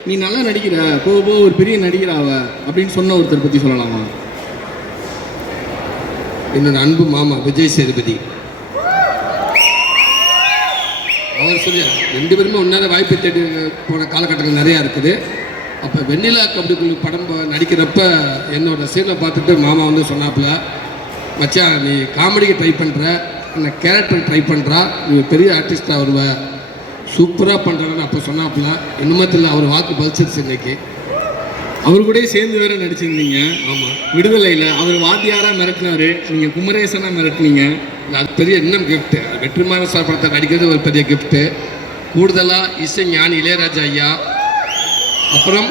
நீ நல்லா நடிக்கிற போக போ ஒரு பெரிய நடிகர் அவ அப்படின்னு சொன்ன ஒருத்தர் பற்றி சொல்லலாமா? என்னோட அன்பு மாமா விஜய் சேதுபதி. அவர் சொல்லி ரெண்டு பேருமே ஒன்றார வாய்ப்பு தேடி போன காலகட்டங்கள் நிறையா இருக்குது. அப்போ வெண்ணிலா கபடிக்குழு படம் நடிக்கிறப்ப என்னோட சீனை பார்த்துட்டு மாமா வந்து சொன்னாப்புல மச்சான் நீ காமெடிக்கு ட்ரை பண்ணுற அந்த கேரக்டர் ட்ரை பண்ணுறா நீ பெரிய ஆர்டிஸ்டாக வருவ சூப்பராக பண்ணுறன்னு அப்போ சொன்னாப்புல. இன்னுமத்தில் அவர் வாக்கு பலிச்சிருச்சு இன்னைக்கு. அவர் கூடயே சேர்ந்து வேற நடிச்சிருந்தீங்க. ஆமாம் விடுதலையில் அவர் வாத்தியாரா மிரட்டினாரு. நீங்கள் குமரேசனா மிரட்டினீங்க. அது பெரிய இன்னும் கிஃப்ட்டு வெற்றிமாற சார் படத்தை நடிக்கிறது ஒரு பெரிய கிஃப்ட்டு கூடுதலாக இசை ஞானி இளையராஜா ஐயா. அப்புறம்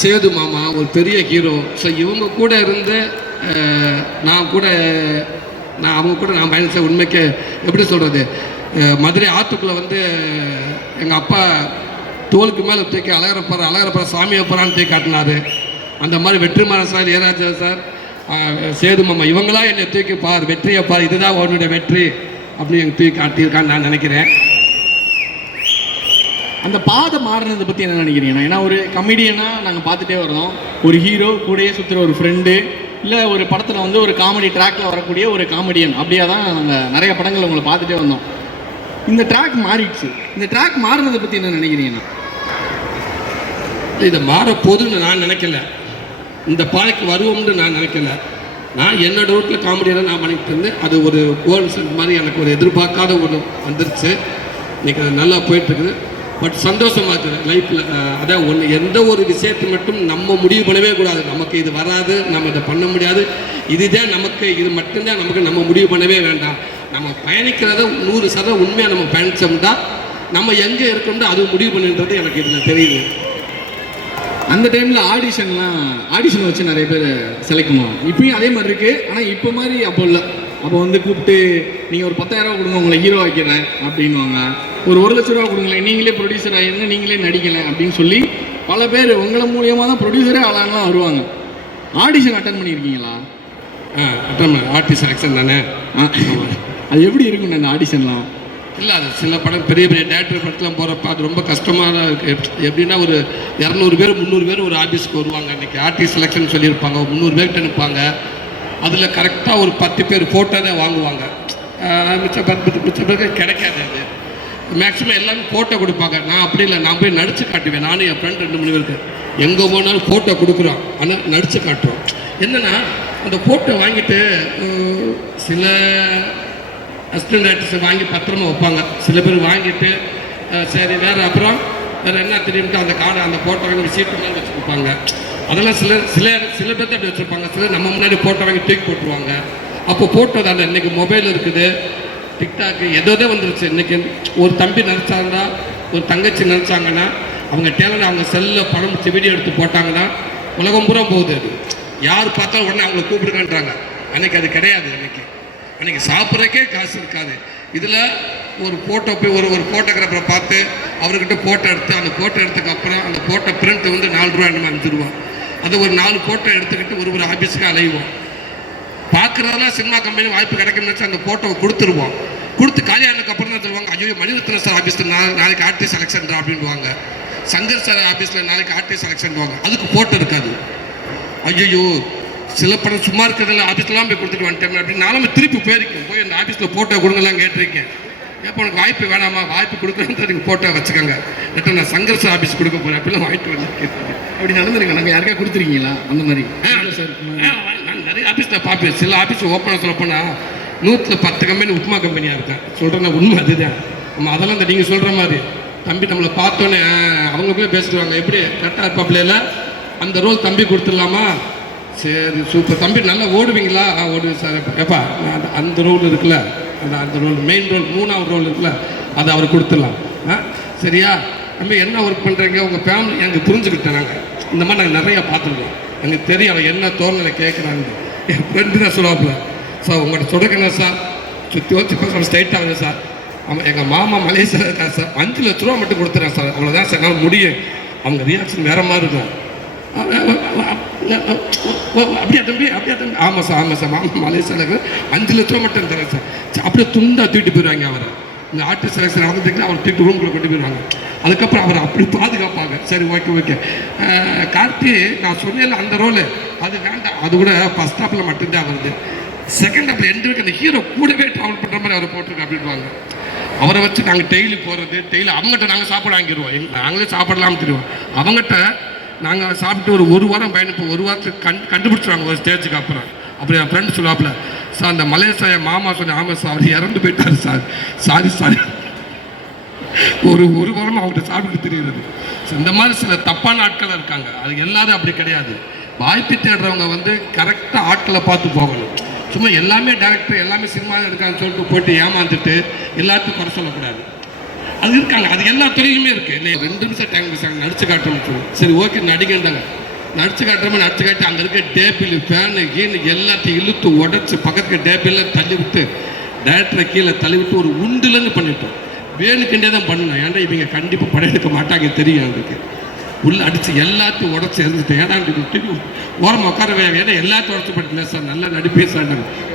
சேது மாமா ஒரு பெரிய ஹீரோ ஸோ இவங்க கூட இருந்து நான் கூட நான் அவங்க கூட நான் பயணிச்ச உண்மைக்கு எப்படி சொல்கிறது மதுரை ஆற்றுக்குள்ளே வந்து எங்கள் அப்பா தோலுக்கு மேலே தூக்கி அழகரப்பார் அழகரப்பார் சாமி வைப்பாரான்னு தூக்கி காட்டினாரு. அந்த மாதிரி வெற்றிமாறன் சார் இளையராஜா சார் அஹ், சேது மாமா இவங்களாம் என்னை தூக்கி பார் வெற்றியை பார் இதுதான் உன்னுடைய வெற்றி அப்படின்னு எனக்கு தூக்கி காட்டியிருக்கான்னு நான் நினைக்கிறேன். அந்த பாதை மாறினதை பற்றி என்ன நினைக்கிறீங்க? ஏன்னா ஒரு கமெடியனாக நாங்கள் பார்த்துட்டே வரோம் ஒரு ஹீரோ கூடயே சுற்றுற ஒரு ஃப்ரெண்டு இல்லை ஒரு படத்தில் வந்து ஒரு காமெடி ட்ராக்ல வரக்கூடிய ஒரு காமெடியன் அப்படியே தான் நாங்கள் நிறைய படங்கள் உங்களை பார்த்துட்டே வந்தோம். இந்த ட்ராக் மாறிடுச்சு. இந்த ட்ராக் மாறினதை பற்றி என்ன நினைக்கிறீங்கண்ணா இதை மாறப்போதுன்னு நான் நினைக்கல. இந்த பாதைக்கு வருவோம்னு நான் நினைக்கல. நான் என்னோட ரூட்டில் காமெடியெல்லாம் நான் பண்ணிட்டு இருந்தேன். அது ஒரு கோன்சென்ட் மாதிரி எனக்கு ஒரு எதிர்பார்க்காத ஒன்று வந்துருச்சு. இன்றைக்கி அது நல்லா போயிட்டுருக்குது. பட் சந்தோஷமாக இருக்குது. லைஃப்பில் அதான் ஒன்று எந்த ஒரு விஷயத்தை மட்டும் நம்ம முடிவு பண்ணவே கூடாது. நமக்கு இது வராது. நம்ம இதை பண்ண முடியாது. இதுதான் நமக்கு இது மட்டும்தான் நமக்கு நம்ம முடிவு பண்ணவே வேண்டாம். நம்ம பயணிக்கிறத நூறு சதம் உண்மையாக நம்ம பயணித்தோம்னா நம்ம எங்கே இருக்கோம்னு அது முடிவு பண்ணுன்றது எனக்கு இதில் தெரியுது அந்த டைமில் ஆடிஷன்லாம் ஆடிஷன் வச்சு நிறைய பேர் செலக்ட் பண்ணுவாங்க. இப்பயும் அதே மாதிரி இருக்குது ஆனால் இப்போ மாதிரி அப்போ இல்லை. அப்போ வந்து கூப்பிட்டு நீங்கள் ஒரு பத்தாயிரம் ரூபா கொடுங்க உங்களை ஹீரோ ஆக்கிறேன் அப்படின்வாங்க ஒரு ஒரு லட்ச ரூபா கொடுங்களேன் நீங்களே ப்ரொடியூசர் ஆகிருங்க நீங்களே நடிக்கலை அப்படின்னு சொல்லி பல பேர் உங்களை மூலியமாக தான் ப்ரொடியூசரே ஆளாங்கலாம் வருவாங்க. ஆடிஷன் அட்டன் பண்ணியிருக்கீங்களா ஆ அட்டன் ஆர்டிஸ்ட் செலெக்ஷன் தானே? ஆ. அது எப்படி இருக்கும் அந்த ஆடிஷன்லாம்? இல்லை அது சில படம் பெரிய பெரிய டேரக்டர் படத்துலாம் போகிறப்ப அது ரொம்ப கஷ்டமாக தான் இருக்குது எப்படின்னா ஒரு இரநூறு பேர் முந்நூறு பேர் ஒரு ஆஃபீஸ்க்கு வருவாங்க. அன்றைக்கி ஆர்டிஸ்ட் செலெக்ஷன் சொல்லியிருப்பாங்க. ஒரு முந்நூறு பேர்கிட்ட நிற்பாங்க அதில் கரெக்டாக ஒரு பத்து பேர் ஃபோட்டோ தான் வாங்குவாங்க. மிச்ச பத்து மிச்ச பேருக்கு கிடைக்காது அது. மேக்ஸிமம் எல்லாமே ஃபோட்டோ கொடுப்பாங்க. நான் அப்படி இல்லை. நான் போய் நடித்து காட்டுவேன். நானும் என் ஃப்ரெண்ட் ரெண்டு மூணு பேருக்கு. எங்கே போனாலும் ஃபோட்டோ கொடுக்குறோம். ஆனால் நடித்து காட்டுறோம். என்னென்னா அந்த ஃபோட்டோ வாங்கிட்டு சில அசிஸ்டன்ட் டைரக்டர்ஸை வாங்கி பத்திரமா வைப்பாங்க. சில பேர் வாங்கிட்டு சரி வேறு அப்புறம் வேறு என்ன தெரியும்ட்டு அந்த கார்டை அந்த ஃபோட்டோ வாங்கி சீட்டு வாங்கி வச்சு கொடுப்பாங்க அதெல்லாம் சில சில சில பேர்த்த அப்படி வச்சுருப்பாங்க. சிலர் நம்ம முன்னாடி ஃபோட்டோ வாங்கி தூக்கி போட்டுருவாங்க. அப்போ ஃபோட்டோ தானே. இன்னைக்கு மொபைல் இருக்குது. டிக்டாக்கு எதோ வந்துருச்சு. இன்றைக்கி ஒரு தம்பி நினச்சாங்கன்னா ஒரு தங்கச்சி நினச்சாங்கன்னா அவங்க டேலண்ட் அவங்க செல்லில் படம் வீடியோ எடுத்து போட்டாங்கன்னா உலகம் பூரா போகுது அது. யார் பார்த்தாலும் உடனே அவங்கள கூப்பிடுங்கன்றாங்க. அன்றைக்கி அது கிடையாது அன்றைக்கி அன்றைக்கி சாப்பிட்றக்கே காசு இருக்காது. இதில் ஒரு ஃபோட்டோ போய் ஒரு ஒரு ஃபோட்டோகிராஃபரை பார்த்து அவர்கிட்ட ஃபோட்டோ எடுத்து அந்த ஃபோட்டோ எடுத்ததுக்கப்புறம் அந்த ஃபோட்டோ பிரிண்ட் வந்து நாலு ரூபா நம்ம அஞ்சு அதை ஒரு நாலு ஃபோட்டோ எடுத்துக்கிட்டு ஒரு ஒரு ஆஃபீஸுக்கு அலைவோம் பார்க்குறதெல்லாம் சினிமா கம்பெனி வாய்ப்பு கிடைக்கும்னு நினச்சி அந்த ஃபோட்டோவை கொடுத்துருவோம் கொடுத்து காலியானதுக்கு அப்புறம் தான் சொல்லுவாங்க ஐயோ மணிரத்ன சார் ஆஃபீஸில் நாளைக்கு ஆர்டிஸ்ட் செலெக்ஷன் அப்படின்வாங்க சங்கர் சார் ஆஃபீஸில் நாளைக்கு ஆர்டிஸ்ட் செலெக்ஷன் அதுக்கு ஃபோட்டோ இருக்காது. ஐயோ சில படம் சும்மா இருக்கிறதுல ஆஃபீஸ்லாம் போய் கொடுத்துட்டு வந்துட்டேன் அப்படின்னு நானும் திருப்பி போயிருக்கேன். போய் அந்த ஆஃபீஸில் ஃபோட்டோ கொடுங்கலாம் கேட்டிருக்கேன். எப்போ உனக்கு வாய்ப்பு வேணாமா? வாய்ப்பு கொடுக்குறேன்னு ஃபோட்டோ வச்சுக்கோங்க. இல்லாட்டா நான் சங்கர் சார் ஆஃபீஸ் கொடுக்க போகிறேன் அப்படிலாம் வாங்கிட்டு வந்திருக்கேன் அப்படி நடந்திருக்கு நாங்கள் யாருக்கா கொடுத்துருக்கீங்களா? அந்த மாதிரி. சார் ஆ, நான் நிறைய ஆஃபீஸில் பார்ப்பேன். சில ஆஃபீஸ் ஓப்பனாக சொல்ல போனால் நூற்றில் பத்து கம்பெனி உப்புமா கம்பெனியாக இருக்கேன். சொல்கிறேன் உண்மை அதுதான். நம்ம அதெல்லாம் இந்த நீங்கள் சொல்கிற மாதிரி. தம்பி நம்மளை பார்த்தோன்னே ஆ, அவங்களுக்குள்ளே பேசிடுவாங்க. எப்படி? கரெக்டாக இருப்பாப்லையில அந்த ரோல் தம்பி கொடுத்துடலாமா? சரி சூப்பர் தம்பி நல்லா ஓடுவீங்களா? ஆ ஓடுவேன் சார். எப்பா நான் அந்த- அந்த ரோல் இருக்குல்ல? அந்த அந்த ரோல் மெயின் ரோல் மூணாவது ரோல் இருக்குல்ல? அதை அவர் கொடுத்துடலாம். ஆ சரியா? தம்பி என்ன ஒர்க் பண்ணுறீங்க உங்கள் ஃபேமிலி எனக்கு புரிஞ்சுக்கிட்டேன் நாங்கள் இந்த மாதிரி நாங்கள் நிறையா பார்த்துருக்கோம். எனக்கு தெரியும் அவன் என்ன தோணலை கேட்குறாங்க. என் ஃப்ரெண்டு தான் சொல்லுவாப்பில். சார் உங்கள்கிட்ட சொடக்கணும் சார்? சுற்றி வச்சு பேசுகிறோம் ஸ்ட்ரைட்டாக வருது சார். ஆமாம் எங்கள் மாமா மலேசியா இருக்கார் சார்? அஞ்சு லட்ச ரூபா மட்டும் கொடுத்துறேன் சார். அவ்வளோதான் சார். என்னால் முடியும். அவங்க ரியாக்ஷன் வேறு மாதிரி இருக்கும். அப்படியா தம்பி அப்படியா தம்பி. ஆமாம் சார் ஆமாம் சார். ஆமாம் மலேசியாவில் இருக்கிற அஞ்சு லட்ச ரூபா மட்டும் தரேன் சார். அப்படியே துண்டா தூக்கிட்டு போயிடுவாங்க அவரை. இந்த ஆர்டிஸ்ட் செலக்ஷன் நடந்துட்டுனா அவர் தூக்கிட்டு ரூம்குள்ளே கொண்டு போயிடுவாங்க. அதுக்கப்புறம் அவர் அப்படி பாதுகாப்பாங்க. சரி ஓகே ஓகே கார்த்தி நான் சொன்னேன்ல அந்த ரோலு அது வேண்டாம். அது கூட ஃபஸ்ட் ஸ்டாப்பில் மட்டும்தான் வருது. செகண்ட் ஹாப்பில் எந்த அந்த ஹீரோ கூடவே ட்ராவல் பண்ணுற மாதிரி அவரை போட்டிருக்க அப்படின்வாங்க அவரை வச்சு நாங்கள் டெய்லி போகிறது டெய்லி அவங்ககிட்ட நாங்கள் சாப்பாடு வாங்கிடுவோம். நாங்களே சாப்பாடலாம் தெரியும். அவங்ககிட்ட நாங்கள் சாப்பிட்டு ஒரு ஒரு வாரம் பயணிப்போம் ஒரு வாரத்துக்கு கண் கண்டுபிடிச்சிருவாங்க ஒரு ஸ்டேஜுக்கு அப்புறம். அப்படி என் ஃப்ரெண்ட் சொல்லுவாப்புல சார் அந்த மலேசியா மாமா சொன்ன ஆமாம் சார் அவர் இறந்து போயிட்டார் சார். சாரி சாரி ஒரு ஒரு வாரம் அவர்கிட்ட சாப்பிட்டு தெரியுது இந்த மாதிரி சில தப்பான ஆட்கள் இருக்காங்க. அது எல்லாரும் அப்படி கிடையாது. வாய்ப்பு தேடுறவங்க வந்து கரெக்டாக ஆட்களை பார்த்து போகணும். சும்மா எல்லாமே டேரக்டர் எல்லாமே சினிமா இருக்கான்னு சொல்லிட்டு போயிட்டு ஏமாந்துட்டு எல்லாத்துக்கும் குறை சொல்லக்கூடாது. அது இருக்காங்க. அது எல்லா துறையிலுமே இருக்கு. இல்லை ரெண்டு நிமிஷம் டைம் பேசுறாங்க நடிச்சு காட்டுறோம்னு சொல்லி சரி ஓகே நடிகன்றாங்க நடிச்சு காட்டுறோமா நடிச்சு காட்டி அங்கே இருக்க டேபிள் ஃபேனு கீனு எல்லாத்தையும் இழுத்து உடச்சி பக்கத்துக்கு டேபிளில் தள்ளி விட்டு டேரக்டரை கீழே தள்ளி விட்டு ஒரு உண்டுலன்னு பண்ணிட்டோம். வேணுக்கண்டே தான் பண்ணணும் ஏன்டா இவங்க கண்டிப்பாக படம் எடுக்க மாட்டாங்க தெரியும் அதுக்கு உள்ள அடித்து எல்லாத்தையும் உடச்சி எரிஞ்சிட்டேன் ஏன்னா இப்படி ஓரமாக உட்கார வே- ஏன்னா எல்லாத்தையும் உடச்சி பண்ணிட்டேன் சார் நல்லா நடிப்பே சார்.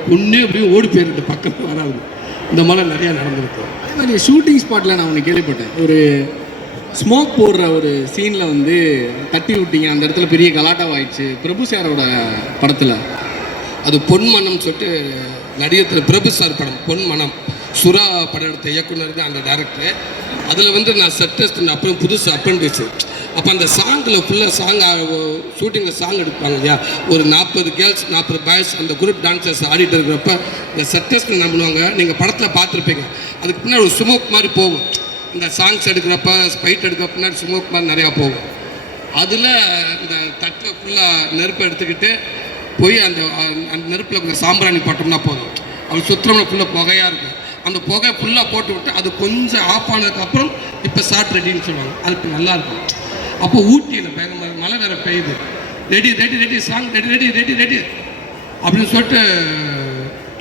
ஒன்றே அப்படியே ஓடி போயிருக்கு பக்கத்து வராது. இந்த மாதிரி நிறையா நடந்திருக்கும். அதே மாதிரி ஷூட்டிங் ஸ்பாட்டில் நான் ஒன்று கேள்விப்பட்டேன். ஒரு ஸ்மோக் போடுற ஒரு சீனில் வந்து தட்டி விட்டீங்க. அந்த இடத்துல பெரிய கலாட்டாவாயிடுச்சு பிரபு சாரோட படத்தில். அது பொன்மனம் சொல்லிட்டு நடிகத்தில் பிரபு சார் படம் பொன்மனம் சுறா படம் எடுத்த இயக்குனர் தான் அந்த டேரக்டர் அதில் வந்து நான் செட்டஸ்ட் அப்புறம் புதுசு அப்ரண்டிஸ் அப்போ அந்த சாங்கில் ஃபுல்லாக சாங் ஷூட்டிங்கில் சாங் எடுப்பாங்க இல்லையா? ஒரு நாற்பது கேர்ள்ஸ் நாற்பது பாய்ஸ் அந்த குரூப் டான்சர்ஸ் ஆடிட்டு இருக்கிறப்ப இந்த செட்டஸ்ட் என்ன பண்ணுவாங்க? நீங்கள் படத்தில் பார்த்துருப்பீங்க. அதுக்கு பின்னாடி ஒரு ஸ்மோக் மாதிரி போகும். இந்த சாங்ஸ் எடுக்கிறப்ப ஸ்பைட் எடுக்கிற பின்னாடி ஸ்மோக் மாதிரி நிறையா போகும். அதில் இந்த தட்டில் ஃபுல்லாக நெருப்பை எடுத்துக்கிட்டு போய் அந்த அந்த நெருப்பில் கொஞ்சம் சாம்பிராணி போட்டோம்னா போதும். அது சுத்திரம்ல ஃபுல்லாக புகையாக இருக்கும். அந்த புகை ஃபுல்லாக போட்டு விட்டு அது கொஞ்சம் ஆஃப் ஆனதுக்கப்புறம் இப்போ சாட் ரெடின்னு சொல்லுவாங்க. அது இப்போ நல்லா இருக்கும். அப்போ ஊட்டியில் பயங்கர மழை வேற பெய்யுது. Ready ready ready song ready ready ready ready. அப்படின்னு சொல்லிட்டு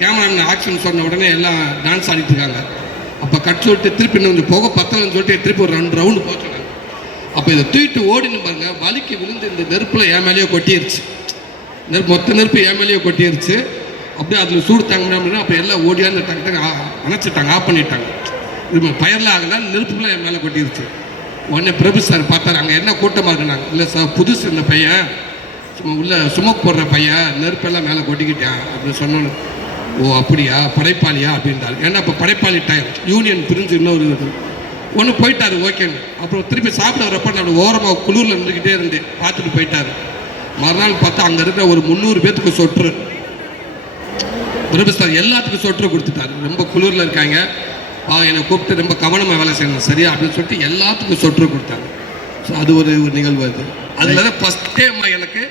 கேமராமேன் ஆக்ஷன் சொன்ன உடனே எல்லாம் டான்ஸ் ஆடிட்டு இருக்காங்க. அப்போ கட் விட்டு திருப்பி இன்னும் கொஞ்சம் போக பத்தலன்னு சொல்லிட்டு திருப்பி ஒரு ரெண்டு ரவுண்டு போச்சுருக்காங்க அப்போ இதை தூக்கிட்டு ஓடினு பாருங்க வலிக்கு விழுந்து இந்த நெருப்பில் என் மேலேயே கொட்டிருச்சு. நெருப்பு மொத்த நெருப்பு என் மேலேயே கொட்டிருச்சு. அப்படியே அதில் சூடு தாங்க முடியாமல் அப்போ எல்லாம் ஓடியாந்து டக்கு டக்கு அணைச்சிட்டாங்க ஆஃப் பண்ணிட்டாங்க. இது ஃபயரில் ஆகல நெருப்புக்குள்ளே என் மேலே கொட்டிருச்சு. உடனே பிரபு சார் பார்த்தாரு. அங்கே என்ன கூட்டமாக இருக்குனாங்க இல்லை சார் புதுசு இந்த பையன். சும்மா உள்ளே சுமக் போடுற பையன். நெருப்பெல்லாம் மேலே கொட்டிக்கிட்டான் அப்படின்னு சொன்னோன்னு. ஓ அப்படியா? படைப்பாளியா? அப்படின்றாரு. ஏன்னா இப்போ படைப்பாளி டைம் யூனியன் பிரிஞ்சு இன்னொரு இது ஒன்று போயிட்டாரு ஓகேன்னு அப்புறம் திருப்பி சாப்பிட வரப்ப நான் ஓரமாக குளிரில் இருந்துக்கிட்டே இருந்தேன். பார்த்துட்டு போயிட்டாரு. மறுநாள் பார்த்தா அங்கே இருக்கிற ஒரு முந்நூறு பேத்துக்கு சொற்று. சார் எல்லாத்துக்கும் சொற்று கொடுத்துட்டாரு. ரொம்ப குளிரில் இருக்காங்க. என்னை கூப்பிட்டு ரொம்ப கவனமாக வேலை செய்யணும். சரியா? அப்படின்னு சொல்லிட்டு எல்லாத்துக்கும் சொற்று கொடுத்தாங்க. ஸோ அது ஒரு ஒரு நிகழ்வு அது. அதில் தான் ஃபஸ்ட் டைம் எனக்கு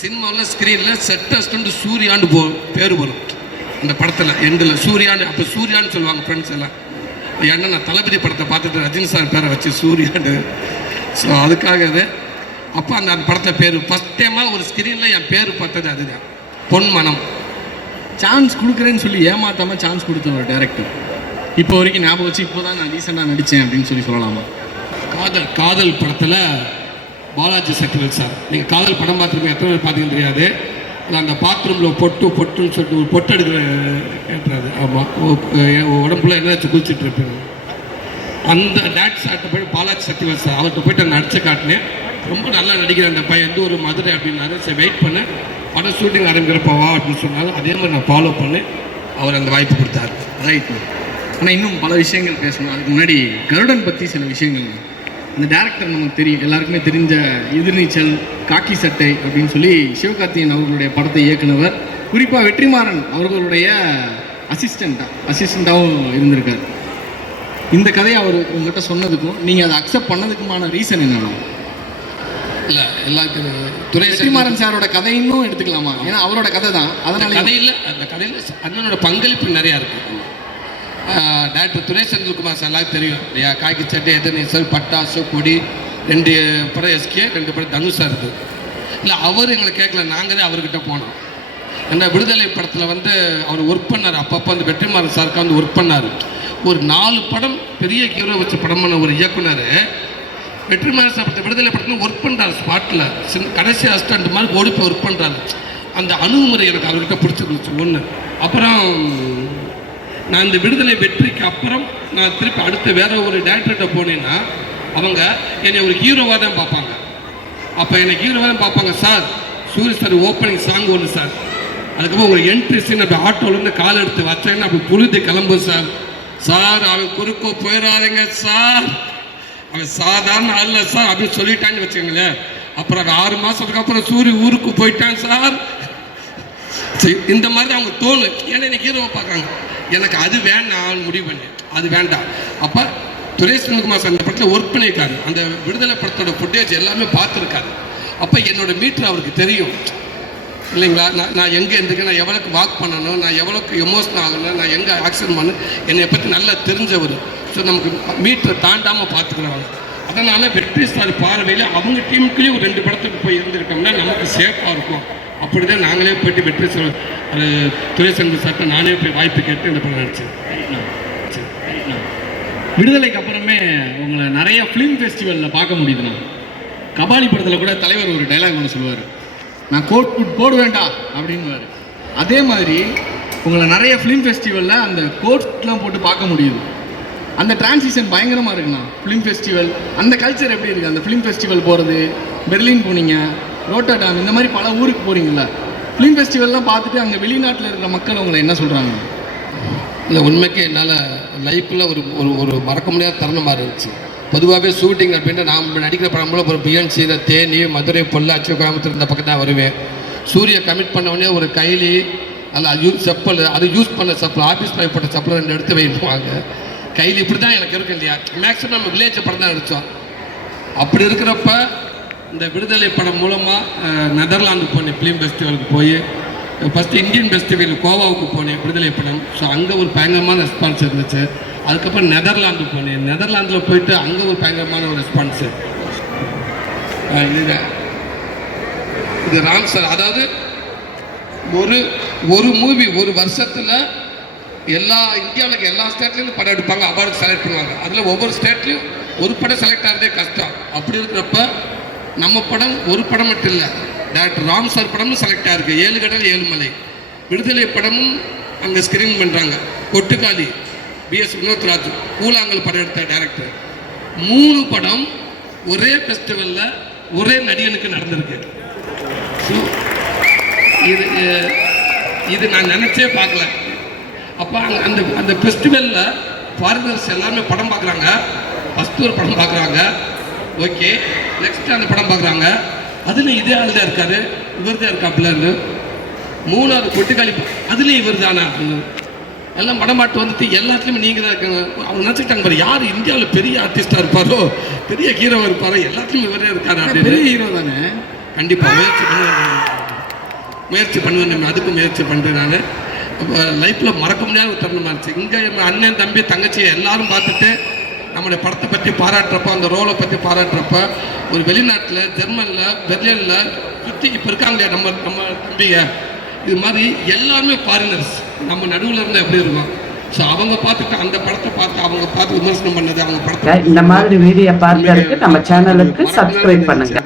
சினிமாவில் ஸ்க்ரீனில் செட்டஸ்ட்டு சூர்யாண்டு போ பேர் வரும். அந்த படத்தில் எண்டில் சூர்யாண்டு அப்போ சூர்யான்னு சொல்லுவாங்க ஃப்ரெண்ட்ஸ் எல்லாம். ஏன்னா நான் தளபதி படத்தை பார்த்துட்டு ரஜினி சார் பேரை வச்சு சூர்யாண்டு ஸோ அதுக்காக அது. அப்போ அந்த அந்த படத்தில் பேர் ஃபஸ்ட் டைமாக ஒரு ஸ்க்ரீனில் என் பேர் பார்த்தது அதுதான். பொன் மனம். சான்ஸ் கொடுக்குறேன்னு சொல்லி ஏமாத்தாமல் சான்ஸ் கொடுத்த ஒரு டேரக்டர் இப்போ வரைக்கும் ஞாபகம் வச்சு இப்போ தான் நான் ரீசெண்டாக நடித்தேன் அப்படின்னு சொல்லி சொல்லலாமா? காதல் காதல் படத்தில் பாலாஜி சக்திவேல் சார். நீங்கள் காதல் படம் பார்த்துருப்பீங்க எத்தனை பேர் பார்த்தீங்கன்னு தெரியாது. அந்த பாத்ரூமில் பொட்டு பொட்டுன்னு சொல்லிட்டு ஒரு பொட்டு எடுக்கிற கேட்டுறாரு ஆமாம் உடம்புல என்ன வச்சு குளிச்சுட்டு இருப்பேன் அந்த டான்ஸ் ஆட்ட போய் பாலாஜி சக்திவேல் சார் அவர்கிட்ட போயிட்டு நான் நடிச்சு காட்டினேன். ரொம்ப நல்லா நடிக்கிற அந்த பையன் எந்த ஒரு மதுரை அப்படின்னாரு. சரி வெயிட் பண்ணேன் படம் ஷூட்டிங் ஆரம்பிக்கிறப்போ வா அப்படின்னு சொன்னாலும் அதே மாதிரி நான் ஃபாலோ பண்ணேன் அவர் அந்த வாய்ப்பு கொடுத்தாரு. ரைட் ஆனால் இன்னும் பல விஷயங்கள் பேசணும். அதுக்கு முன்னாடி கருடன் பற்றி சில விஷயங்கள். அந்த டேரக்டர் நமக்கு தெரியும். எல்லாருக்குமே தெரிஞ்ச எதிர்நீச்சல் காக்கி சட்டை அப்படின்னு சொல்லி சிவகார்த்தியன் அவர்களுடைய படத்தை இயக்குனவர். குறிப்பாக வெற்றிமாறன் அவர்களுடைய அசிஸ்டண்ட்டாக அசிஸ்டண்ட்டாகவும் இருந்திருக்கார். இந்த கதையை அவர் உங்ககிட்ட சொன்னதுக்கும் நீங்கள் அதை அக்செப்ட் பண்ணதுக்குமான ரீசன் என்னன்னா? இல்லை எல்லாருக்கும் துறை வெற்றிமாறன் சாரோட கதையும் எடுத்துக்கலாமா? ஏன்னா அவரோட கதை தான் அதனால கதையில் அந்த கதையில் அண்ணனோட பங்களிப்பு நிறையா இருக்கு. டாக்டர் துரை செந்தில்குமார் சார் எல்லாம் தெரியும் இல்லையா? காக்கி சட்டை எதிர்நீச்சல் பட்டாசு கொடி ரெண்டு படம் எஸ்கே ரெண்டு படம் தனுஷா இருக்குது இல்லை அவர் எங்களை கேட்கல. நாங்கள் தான் அவர்கிட்ட போனோம். ஏன்னா விடுதலை படத்தில் வந்து அவர் ஒர்க் பண்ணார். அப்பப்போ அந்த வெற்றிமாறன் சாருக்கு வந்து ஒர்க் பண்ணார். ஒரு நாலு படம் பெரிய ஹீரோ வச்ச படம் பண்ண ஒரு இயக்குனர் வெற்றிமாறன் சார் படத்தை விடுதலை படத்தில் ஒர்க் பண்ணுறாரு ஸ்பாட்டில் சின்ன கடைசி அஸ்டண்ட் மாதிரி ஓடி போய் ஒர்க் பண்ணுறாரு அந்த அணுகுமுறை எனக்கு அவர்கிட்ட பிடிச்சிருந்துச்சு. ஒன்று அப்புறம் நான் இந்த விடுதலை வெற்றிக்கு அப்புறம் நான் திருப்பி அடுத்த வேற ஒரு டேரக்டர்கிட்ட போனேன்னா அவங்க என்னை ஒரு ஹீரோவாக தான் பார்ப்பாங்க. அப்போ என்னை ஹீரோவாக தான் பார்ப்பாங்க. Sir Suriya sir opening song ஒன்று சார். அதுக்கப்புறம் ஒரு என்ட்ரி சீன் அப்படி ஆட்டோலேருந்து கால் எடுத்து வச்சேன்னா அப்படி புழுதி கிளம்பும் சார். சார் அவன் குறுக்கோ போயிடாதீங்க சார். அவன் சாதாரண அல்ல சார் அப்படின்னு சொல்லிட்டான்னு வச்சுக்கோங்களேன். அப்புறம் அவன் ஆறு மாதத்துக்கு அப்புறம் சூரிய ஊருக்கு போயிட்டான் சார். சரி, இந்த மாதிரி அவங்க தோணும் ஏன்னா எனக்கு ஹீரோவை பார்க்குறாங்க. எனக்கு அது வேண்டாம் முடிவு பண்ணேன். அது வேண்டாம். அப்போ துரேஷ் குமார் சார் அந்த படத்தில் ஒர்க் பண்ணியிருக்காரு. அந்த விடுதலை படத்தோட ஃபுட்டேஜ் எல்லாமே பார்த்துருக்காரு. அப்போ என்னோட மீட்டர் அவருக்கு தெரியும். இல்லைங்களா? நான் நான் எங்கே இருந்துக்கு நான் எவ்வளோக்கு வாக் பண்ணணும் நான் எவ்வளோக்கு எமோஷனல் ஆகணும் நான் எங்கே ஆக்சிடென்ட் பண்ணணும் என்னை பற்றி நல்லா தெரிஞ்சவர். ஸோ நமக்கு மீட்டரை தாண்டாமல் பார்த்துக்கிறாங்க அதனால் வெற்றி சார் பார்வையில் அவங்க டீமுக்குள்ளேயும் ஒரு ரெண்டு படத்துக்கு போய் இருந்துக்கிட்டோம்னா நமக்கு சேஃபாக இருக்கும். அப்படி தான் நாங்களே போயிட்டு வெற்றி சொல் அது சங்க சட்டம் நானே போய் வாய்ப்பு கேட்டு இந்த படம் நடிச்சேன். விடுதலைக்கு அப்புறமே உங்களை நிறைய ஃபிலிம் ஃபெஸ்டிவலில் பார்க்க முடியுதுண்ணா. கபாலி படத்தில் கூட தலைவர் ஒரு டைலாக் ஒன்று சொல்லுவார். நான் கோட் புட் போடுவேண்டா அப்படின்னுவார். அதே மாதிரி உங்களை நிறைய ஃபிலிம் ஃபெஸ்டிவலில் அந்த கோட்லாம் போட்டு பார்க்க முடியுது. அந்த டிரான்சிஷன் பயங்கரமாக இருக்குண்ணா. ஃபிலிம் ஃபெஸ்டிவல் அந்த கல்ச்சர் எப்படி இருக்குது அந்த ஃபிலிம் ஃபெஸ்டிவல் போகிறது பெர்லின் போனீங்க ரோட்டர்டாம் இந்த மாதிரி பல ஊருக்கு போகிறீங்களா ஃபிலிம் ஃபெஸ்டிவல்லாம் பார்த்துட்டு அங்கே வெளிநாட்டில் இருக்கிற மக்கள் உங்களை என்ன சொல்கிறாங்க இல்லை உண்மைக்கு என்னால் லைஃப்பில் ஒரு ஒரு ஒரு மறக்க முடியாத தருணமாக இருந்துச்சு. பொதுவாகவே ஷூட்டிங் அப்படின்ட்டு நான் நடிக்கிற படம் மூலம் ஒரு பிஎன்சி இந்த தேனி மதுரை பொள்ளாச்சி கோயம்புத்தூர் இந்த பக்கம் தான் வருவேன். சூரிய கமிட் பண்ண உடனே ஒரு கைலி அல்ல அது யூஸ் செப்பல் அது யூஸ் பண்ண செப்பல் ஆஃபீஸ் பாய் போட்ட செப்பல் ரெண்டு எடுத்து வைப்பாங்க. கையில் இப்படி தான் எனக்கு இருக்கும் இல்லையா? மேக்ஸிமம் நம்ம வில்லேஜ் படம் தான் நடித்தோம் அப்படி இருக்கிறப்ப இந்த விடுதலை படம் மூலமாக நெதர்லாந்து போனேன் ஃபிலிம் ஃபெஸ்டிவலுக்கு போய். ஃபஸ்ட்டு இந்தியன் ஃபெஸ்டிவல் கோவாவுக்கு போனேன் விடுதலை படம். ஸோ அங்கே ஒரு பயங்கரமான ரெஸ்பான்ஸ் இருந்துச்சு. அதுக்கப்புறம் நெதர்லாந்து போனேன். நெதர்லாந்தில் போயிட்டு அங்கே ஒரு பயங்கரமான ஒரு ரெஸ்பான்ஸு இது. இது ராம் சார். அதாவது ஒரு ஒரு மூவி ஒரு வருஷத்தில் எல்லா இந்தியாவில் எல்லா ஸ்டேட்லேயும் படம் எடுப்பாங்க அவார்டு செலக்ட் பண்ணுவாங்க. அதில் ஒவ்வொரு ஸ்டேட்லேயும் ஒரு படம் செலக்ட் ஆகிறதே கஷ்டம். அப்படி இருக்கிறப்ப நம்ம படம் ஒரு படம் மட்டும் இல்லை. டேரக்டர் ராம் சார் படமும் செலக்ட் ஆயிருக்கு ஏழு கடல் ஏழு மலை. விடுதலை படமும் அங்கே ஸ்கிரீன் பண்ணுறாங்க கொட்டுக்காளி பிஎஸ் வினோத் ராஜ் கூழாங்கல் படம் எடுத்த டேரக்டர் மூணு படம் ஒரே ஃபெஸ்டிவலில் ஒரே நடிகனுக்கு நடந்திருக்கு. ஸோ இது இது நான் நினச்சே பார்க்கல. அப்போ அங்கே அந்த அந்த ஃபெஸ்டிவலில் ஃபாரினர்ஸ் எல்லாமே படம் பார்க்குறாங்க. ஃபஸ்ட்டு ஒரு படம் பார்க்குறாங்க. ஓகே. நெக்ஸ்ட் அந்த படம் பார்க்குறாங்க. அதில் இதே ஆள் தான் இருக்காரு. இவர் தான் இருக்காப்புலன்னு மூணாவது கொட்டுக்காளி அதுலேயும் இவர் தானா? எல்லாம் படமாட்டு வந்துட்டு எல்லாத்துலேயுமே நீங்கள் தான் இருக்காங்க. அவங்க நினச்சிட்டாங்க பாரு யார் இந்தியாவில் பெரிய ஆர்டிஸ்டாக இருப்பாரோ? பெரிய ஹீரோவாக இருப்பாரோ? எல்லாத்துலேயும் இவரே இருக்காரு அப்படின்னு. பெரிய ஹீரோ தானே? கண்டிப்பாக முயற்சி பண்ணுவேன் முயற்சி பண்ணுவேன் நம்ம அதுக்கு முயற்சி பண்ணுறேன் நான். அப்போ லைஃப்பில் மறக்க முடியாத ஒரு தருணமாக இருந்துச்சு. இங்கே அண்ணன் தம்பி தங்கச்சி எல்லாரும் பார்த்துட்டு நம்மளுடைய படத்தை பற்றி பாராட்டுறப்ப அந்த ரோலை பற்றி பாராட்டுறப்ப ஒரு வெளிநாட்டில் ஜெர்மனில் பெர்லினில் சுற்றி இப்போ இருக்காங்களே நம்ம நம்ம தம்பிங்க. இது மாதிரி எல்லாருமே ஃபாரினர்ஸ் நம்ம நடுவில் இருந்தால் எப்படி இருக்கும்? ஸோ அவங்க பார்த்துட்டு அந்த படத்தை பார்த்து அவங்க பார்த்து விமர்சனம் பண்ணது அவங்க படத்தை இந்த மாதிரி வீடியோ பார்க்கறதுக்கு நம்ம சேனலுக்கு சப்ஸ்கிரைப் பண்ணுங்க.